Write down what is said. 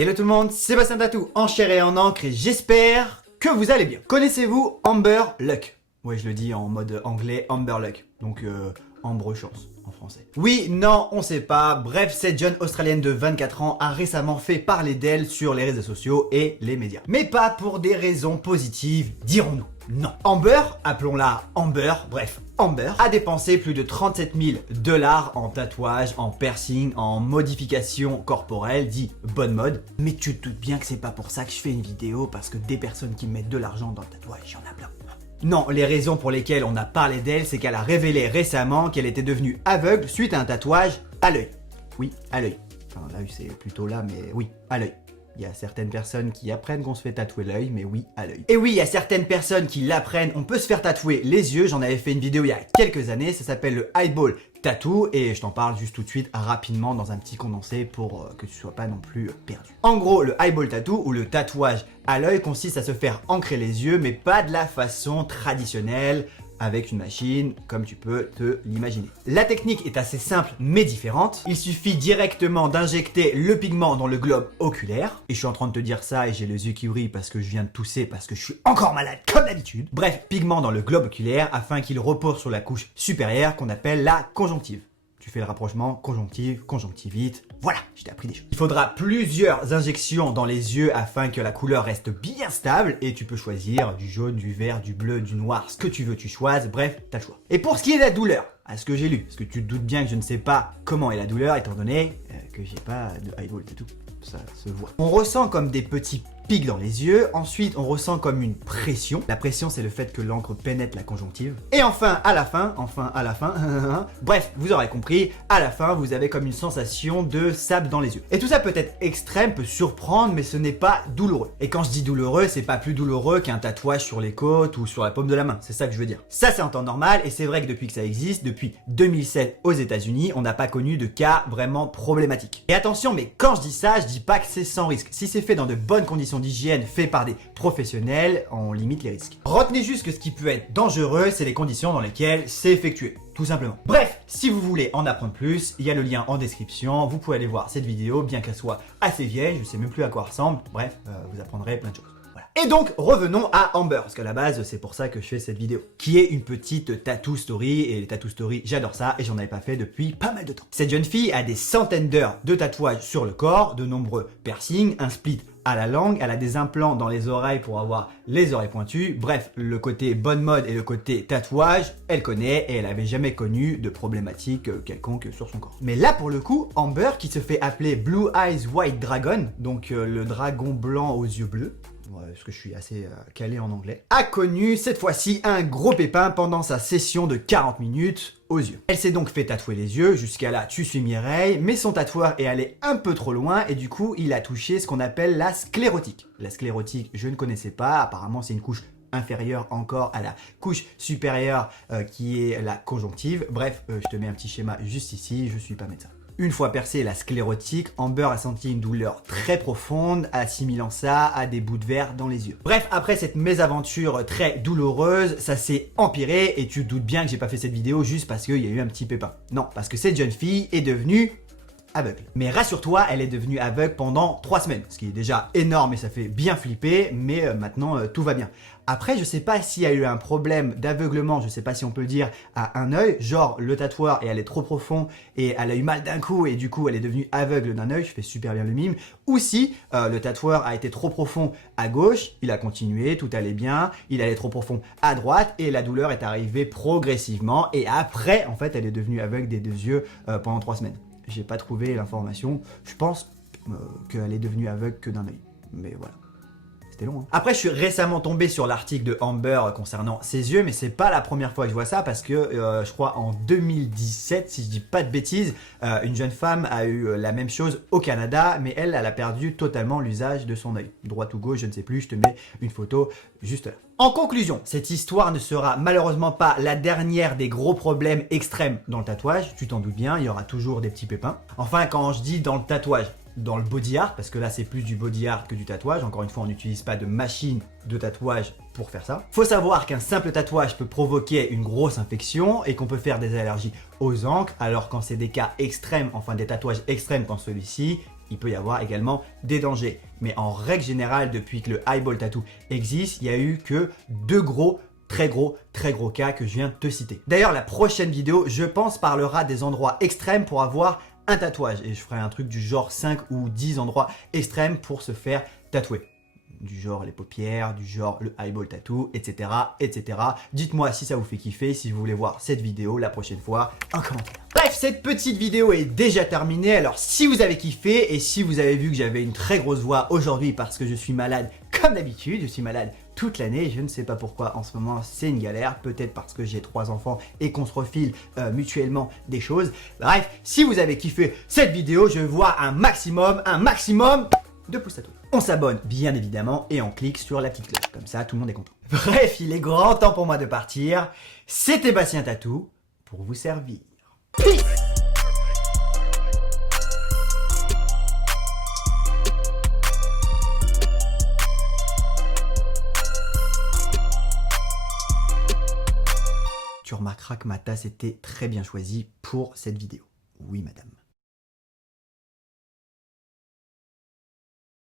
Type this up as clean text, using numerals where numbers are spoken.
Hello tout le monde, Sébastien Tatou en chair et en encre et j'espère que vous allez bien. Connaissez-vous Amber Luck? Ouais, je le dis en mode anglais, Amber Luck. Donc Ambre Chance en français. Oui, non, on sait pas. Bref, cette jeune Australienne de 24 ans a récemment fait parler d'elle sur les réseaux sociaux et les médias. Mais pas pour des raisons positives, dirons-nous. Non. Amber, appelons-la Amber, bref, Amber, a dépensé plus de 37 000 $ en tatouage, en piercing, en modification corporelle, dit bonne mode. Mais tu te doutes bien que c'est pas pour ça que je fais une vidéo, parce que des personnes qui mettent de l'argent dans le tatouage, il y en a plein. Non, les raisons pour lesquelles on a parlé d'elle, c'est qu'elle a révélé récemment qu'elle était devenue aveugle suite à un tatouage à l'œil. Oui, à l'œil. Enfin, l'œil c'est plutôt là, mais oui, à l'œil. Il y a certaines personnes qui apprennent qu'on se fait tatouer l'œil, mais oui, à l'œil. Et oui, il y a certaines personnes qui l'apprennent, on peut se faire tatouer les yeux. J'en avais fait une vidéo il y a quelques années, ça s'appelle le eyeball tattoo et je t'en parle juste tout de suite rapidement dans un petit condensé pour que tu sois pas non plus perdu. En gros, le eyeball tattoo ou le tatouage à l'œil consiste à se faire ancrer les yeux, mais pas de la façon traditionnelle, avec une machine, comme tu peux te l'imaginer. La technique est assez simple mais différente. Il suffit directement d'injecter le pigment dans le globe oculaire. Et je suis en train de te dire ça et j'ai les yeux qui brillent parce que je viens de tousser, parce que je suis encore malade comme d'habitude. Bref, pigment dans le globe oculaire afin qu'il repose sur la couche supérieure qu'on appelle la conjonctive. Tu fais le rapprochement conjonctive, conjonctivite, voilà, je t'ai appris des choses. Il faudra plusieurs injections dans les yeux afin que la couleur reste bien stable et tu peux choisir du jaune, du vert, du bleu, du noir, ce que tu veux, tu choisis, bref, t'as le choix. Et pour ce qui est de la douleur, à ce que j'ai lu, parce que tu te doutes bien que je ne sais pas comment est la douleur étant donné que j'ai pas de eyeball et tout. Ça se voit. On ressent comme des petits pics dans les yeux, ensuite on ressent comme une pression. La pression c'est le fait que l'encre pénètre la conjonctive. Et enfin à la fin, bref, vous aurez compris, à la fin vous avez comme une sensation de sable dans les yeux. Et tout ça peut être extrême, peut surprendre, mais ce n'est pas douloureux. Et quand je dis douloureux, c'est pas plus douloureux qu'un tatouage sur les côtes ou sur la paume de la main, c'est ça que je veux dire. Ça c'est en temps normal et c'est vrai que depuis que ça existe, depuis 2007 aux États-Unis, on n'a pas connu de cas vraiment problématiques. Et attention, mais quand je dis ça, je dis pas que c'est sans risque. Si c'est fait dans de bonnes conditions d'hygiène, fait par des professionnels, on limite les risques. Retenez juste que ce qui peut être dangereux, c'est les conditions dans lesquelles c'est effectué, tout simplement. Bref, si vous voulez en apprendre plus, il y a le lien en description, vous pouvez aller voir cette vidéo, bien qu'elle soit assez vieille, je sais même plus à quoi elle ressemble, bref, vous apprendrez plein de choses. Et donc, revenons à Amber, parce qu'à la base, c'est pour ça que je fais cette vidéo, qui est une petite tattoo story, et les tattoo stories, j'adore ça, et j'en avais pas fait depuis pas mal de temps. Cette jeune fille a des centaines d'heures de tatouages sur le corps, de nombreux piercings, un split à la langue, elle a des implants dans les oreilles pour avoir les oreilles pointues, bref, le côté bonne mode et le côté tatouage, elle connaît, et elle avait jamais connu de problématique quelconque sur son corps. Mais là, pour le coup, Amber, qui se fait appeler Blue Eyes White Dragon, donc le dragon blanc aux yeux bleus, parce que je suis assez calé en anglais, a connu cette fois-ci un gros pépin pendant sa session de 40 minutes aux yeux. Elle s'est donc fait tatouer les yeux, jusqu'à là tu suis Mireille, mais son tatoueur est allé un peu trop loin et du coup il a touché ce qu'on appelle la sclérotique. La sclérotique, je ne connaissais pas, apparemment c'est une couche inférieure encore à la couche supérieure qui est la conjonctive. Bref, je te mets un petit schéma juste ici, je suis pas médecin. Une fois percée la sclérotique, Amber a senti une douleur très profonde, assimilant ça à des bouts de verre dans les yeux. Bref, après cette mésaventure très douloureuse, ça s'est empiré et tu te doutes bien que j'ai pas fait cette vidéo juste parce qu'il y a eu un petit pépin. Non, parce que cette jeune fille est devenue aveugle. Mais rassure-toi, elle est devenue aveugle pendant 3 semaines, ce qui est déjà énorme et ça fait bien flipper, mais maintenant tout va bien. Après, je sais pas s'il y a eu un problème d'aveuglement, je sais pas si on peut le dire, à un œil, genre le tatoueur est allé trop profond et elle a eu mal d'un coup et du coup elle est devenue aveugle d'un œil, je fais super bien le mime, ou si le tatoueur a été trop profond à gauche, il a continué, tout allait bien, il allait trop profond à droite et la douleur est arrivée progressivement et après, en fait, elle est devenue aveugle des 2 yeux pendant 3 semaines. J'ai pas trouvé l'information, je pense qu'elle est devenue aveugle que d'un œil, mais voilà. Long, hein. Après, je suis récemment tombé sur l'article de Amber concernant ses yeux, mais c'est pas la première fois que je vois ça parce que je crois en 2017, si je dis pas de bêtises, une jeune femme a eu la même chose au Canada, mais elle a perdu totalement l'usage de son œil. Droite ou gauche, je ne sais plus, je te mets une photo juste là. En conclusion, cette histoire ne sera malheureusement pas la dernière des gros problèmes extrêmes dans le tatouage, tu t'en doutes bien, il y aura toujours des petits pépins. Enfin, quand je dis dans le tatouage, dans le body art, parce que là c'est plus du body art que du tatouage, encore une fois on n'utilise pas de machine de tatouage pour faire ça. Faut savoir qu'un simple tatouage peut provoquer une grosse infection et qu'on peut faire des allergies aux encres, alors quand c'est des cas extrêmes, enfin des tatouages extrêmes comme celui-ci, il peut y avoir également des dangers. Mais en règle générale, depuis que le eyeball tattoo existe, il n'y a eu que 2 très gros cas que je viens de te citer. D'ailleurs, la prochaine vidéo, je pense, parlera des endroits extrêmes pour avoir un tatouage. Et je ferai un truc du genre 5 ou 10 endroits extrêmes pour se faire tatouer. Du genre les paupières, du genre le eyeball tattoo, etc. etc. Dites-moi si ça vous fait kiffer, si vous voulez voir cette vidéo la prochaine fois en commentaire. Bref, cette petite vidéo est déjà terminée, alors si vous avez kiffé et si vous avez vu que j'avais une très grosse voix aujourd'hui parce que je suis malade comme d'habitude, je suis malade toute l'année, je ne sais pas pourquoi en ce moment c'est une galère, peut-être parce que j'ai 3 enfants et qu'on se refile mutuellement des choses. Bref, si vous avez kiffé cette vidéo, je veux voir un maximum de pouces à tout. On s'abonne bien évidemment et on clique sur la petite cloche, comme ça tout le monde est content. Bref, il est grand temps pour moi de partir. C'était Bastien Tatou pour vous servir. Peace! Tu remarqueras que ma tasse était très bien choisie pour cette vidéo. Oui, madame.